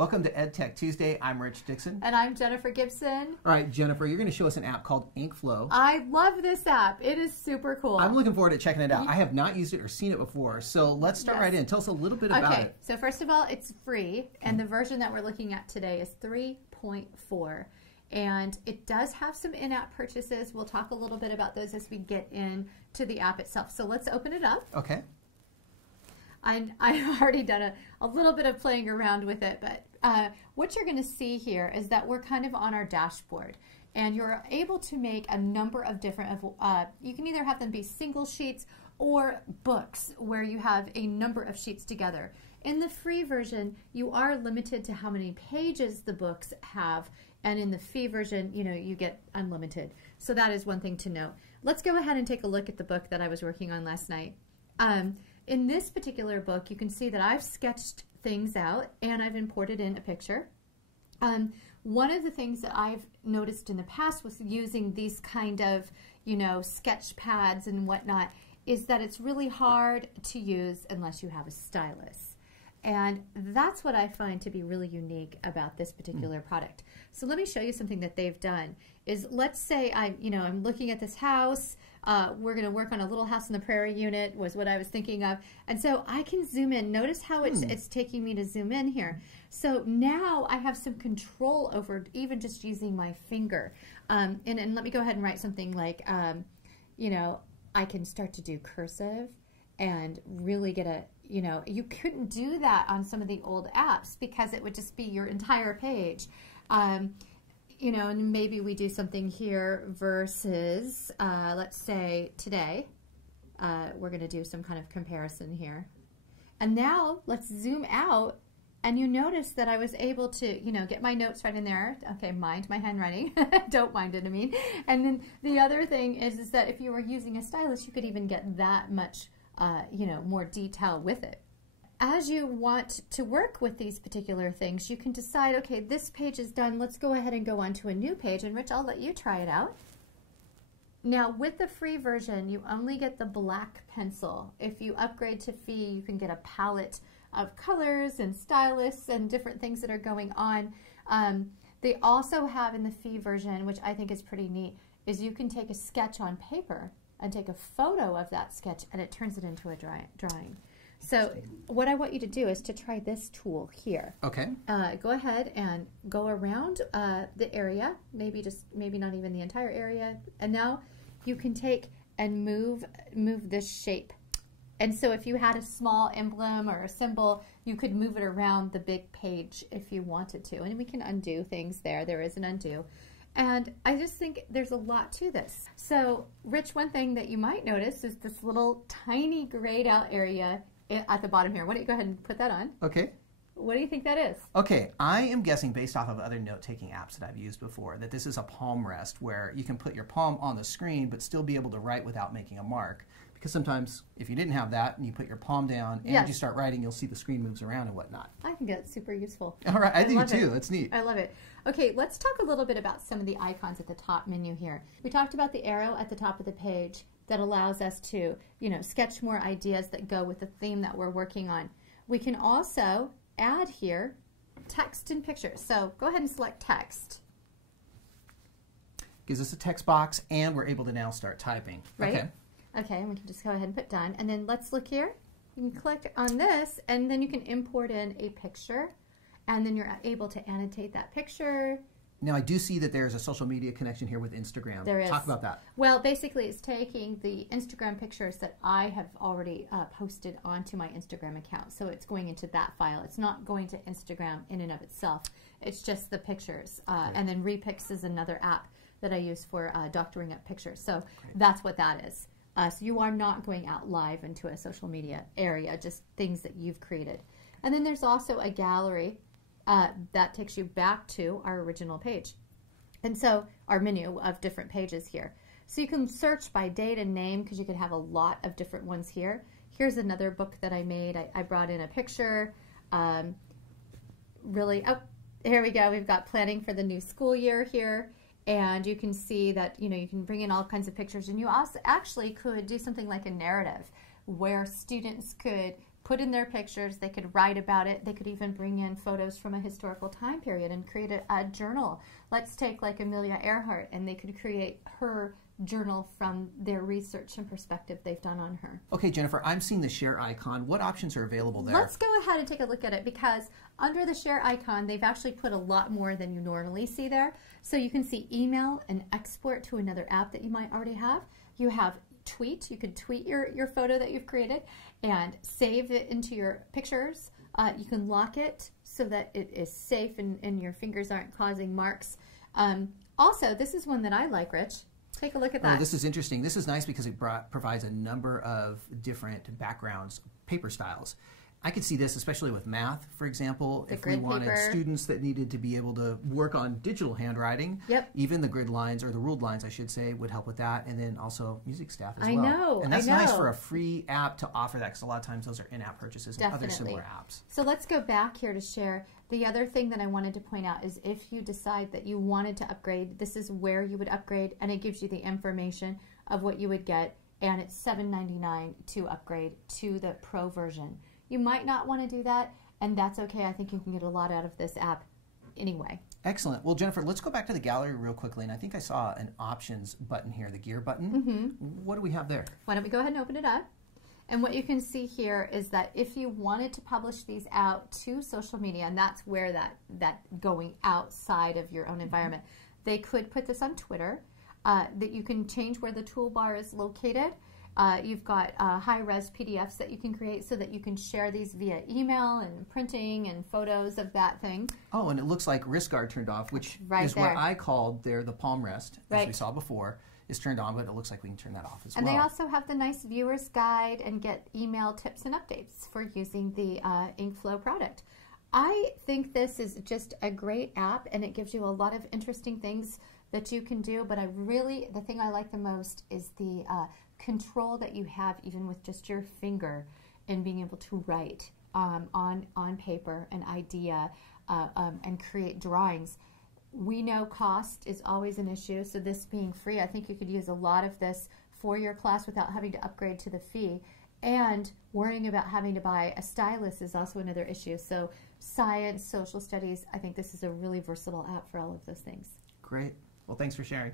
Welcome to EdTech Tuesday. I'm Rich Dixon. And I'm Jennifer Gibson. All right, Jennifer, you're going to show us an app called Inkflow. I love this app. It is super cool. I'm looking forward to checking it out. I have not used it or seen it before, so let's start right in. Tell us a little bit about it. So first of all, it's free, and the version that we're looking at today is 3.4. And it does have some in-app purchases. We'll talk a little bit about those as we get into the app itself. So let's open it up. Okay. I've already done a little bit of playing around with it, but what you're going to see here is that we're kind of on our dashboard, and you're able to make a number of different, you can either have them be single sheets or books where you have a number of sheets together. In the free version, you are limited to how many pages the books have, and in the fee version, you get unlimited. So that is one thing to note. Let's go ahead and take a look at the book that I was working on last night. In this particular book, you can see that I've sketched things out and I've imported in a picture. One of the things that I've noticed in the past with using these kind of, sketch pads and whatnot is that it's really hard to use unless you have a stylus. And that's what I find to be really unique about this particular product. So let me show you something that they've done. Is let's say I'm looking at this house. We're going to work on a little house in the prairie unit was what I was thinking of. And so I can zoom in. Notice how it's taking me to zoom in here. So now I have some control over even just using my finger. And let me go ahead and write something like, I can start to do cursive and really get a, you couldn't do that on some of the old apps because it would just be your entire page. And maybe we do something here versus, let's say today, we're going to do some kind of comparison here. And now let's zoom out, and you notice that I was able to, get my notes right in there. Okay, mind my handwriting. Don't mind it, I mean. And then the other thing is that if you were using a stylus, you could even get that much more detail with it. As you want to work with these particular things, you can decide, okay, this page is done. Let's go ahead and go on to a new page. And Rich, I'll let you try it out. Now, with the free version, you only get the black pencil. If you upgrade to fee, you can get a palette of colors and stylus and different things that are going on. They also have in the fee version, which I think is pretty neat, is you can take a sketch on paper and take a photo of that sketch, and it turns it into a drawing. So what I want you to do is to try this tool here. Okay. Go ahead and go around the area, maybe not even the entire area, and now you can take and move this shape. And so if you had a small emblem or a symbol, you could move it around the big page if you wanted to. And we can undo things there. There is an undo. And I just think there's a lot to this. So, Rich, one thing that you might notice is this little tiny grayed out area at the bottom here. Why don't you go ahead and put that on? Okay. What do you think that is? Okay, I am guessing based off of other note-taking apps that I've used before that this is a palm rest where you can put your palm on the screen but still be able to write without making a mark. Because sometimes if you didn't have that and you put your palm down and you start writing, you'll see the screen moves around and whatnot. I think that's super useful. All right, I do too. It's neat. I love it. Okay, let's talk a little bit about some of the icons at the top menu here. We talked about the arrow at the top of the page that allows us to, sketch more ideas that go with the theme that we're working on. We can also add here text and pictures. So go ahead and select text. Gives us a text box, and we're able to now start typing. Right? Okay. Okay, and we can just go ahead and put done. And then let's look here. You can click on this, and then you can import in a picture, and then you're able to annotate that picture. Now, I do see that there's a social media connection here with Instagram. There is. Talk about that. Well, basically, it's taking the Instagram pictures that I have already posted onto my Instagram account. So it's going into that file. It's not going to Instagram in and of itself. It's just the pictures. And then Repix is another app that I use for doctoring up pictures. So that's what that is. So you are not going out live into a social media area, just things that you've created. And then there's also a gallery that takes you back to our original page. And so our menu of different pages here. So you can search by date and name because you could have a lot of different ones here. Here's another book that I made. I brought in a picture. Here we go. We've got planning for the new school year here. And you can see that, you can bring in all kinds of pictures. And you also actually could do something like a narrative where students could, put in their pictures, they could write about it, they could even bring in photos from a historical time period and create a journal. Let's take like Amelia Earhart, and they could create her journal from their research and perspective they've done on her. Okay, Jennifer, I'm seeing the share icon. What options are available there? Let's go ahead and take a look at it, because under the share icon, they've actually put a lot more than you normally see there. So you can see email and export to another app that you might already have. You have tweet. You could tweet your photo that you've created and save it into your pictures. You can lock it so that it is safe and your fingers aren't causing marks. Also, this is one that I like, Rich. Take a look at that. Oh, this is interesting. This is nice because it provides a number of different backgrounds, paper styles. I could see this especially with math, for example, if we wanted students that needed to be able to work on digital handwriting. Yep. Even the grid lines, or the ruled lines, I should say, would help with that. And then also music staff as well. I know. And that's nice for a free app to offer that, because a lot of times those are in-app purchases and other similar apps. So let's go back here to share. The other thing that I wanted to point out is if you decide that you wanted to upgrade, this is where you would upgrade, and it gives you the information of what you would get, and it's $7.99 to upgrade to the Pro version. You might not want to do that, and that's okay. I think you can get a lot out of this app anyway. Excellent. Well, Jennifer, let's go back to the gallery real quickly, and I think I saw an options button here, the gear button. What do we have there? Why don't we go ahead and open it up? And what you can see here is that if you wanted to publish these out to social media, and that's where that going outside of your own environment, they could put this on Twitter, that you can change where the toolbar is located. You've got high-res PDFs that you can create so that you can share these via email and printing and photos of that thing. Oh, and it looks like wrist guard turned off, which is what I called there the palm rest, as we saw before. Is turned on, but it looks like we can turn that off as well. And they also have the nice viewer's guide and get email tips and updates for using the Inkflow product. I think this is just a great app, and it gives you a lot of interesting things that you can do, but the thing I like the most is the control that you have even with just your finger and being able to write on paper an idea and create drawings. We know cost is always an issue, so this being free, I think you could use a lot of this for your class without having to upgrade to the fee. And worrying about having to buy a stylus is also another issue. So science, social studies, I think this is a really versatile app for all of those things. Great. Well, thanks for sharing.